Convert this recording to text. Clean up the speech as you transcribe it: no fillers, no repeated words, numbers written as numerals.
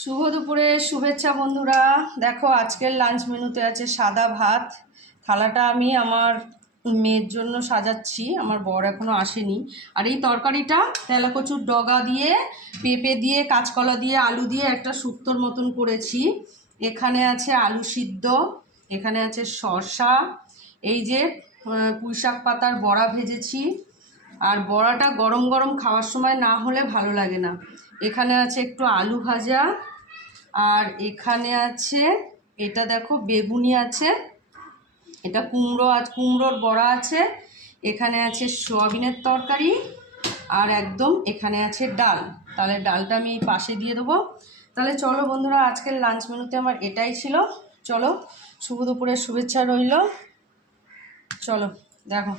শুভ দুপুরের শুভেচ্ছা বন্ধুরা। দেখো আজকের লাঞ্চ মেনুতে আছে সাদা ভাত। থালাটা আমি আমার মেয়ের জন্য সাজাচ্ছি, আমার বর এখনো আসেনি। আর এই তরকারিটা তেলাকচুর ডগা দিয়ে, পেঁপে দিয়ে, কাঁচকলা দিয়ে, আলু দিয়ে একটা শুক্তোর মতন করেছি। এখানে আছে আলু সিদ্ধ, এখানে আছে শসা, এই যে পুঁইশাক পাতার বড়া ভেজেছি। আর বড়াটা গরম গরম খাওয়ার সময় না হলে ভালো লাগে না। এখানে আছে একটু আলু ভাজা, আর এখানে আছে এটা দেখো বেগুনি আছে, এটা কুমড়োর বড়া আছে, এখানে আছে সয়াবিনের তরকারি, আর একদম এখানে আছে ডাল। তাহলে ডালটা আমি পাশে দিয়ে দেবো। তাহলে চলো বন্ধুরা, আজকের লাঞ্চ মেনুতে আমার এটাই ছিল। চলো, শুভ দুপুরের শুভেচ্ছা রইল। চলো দেখো।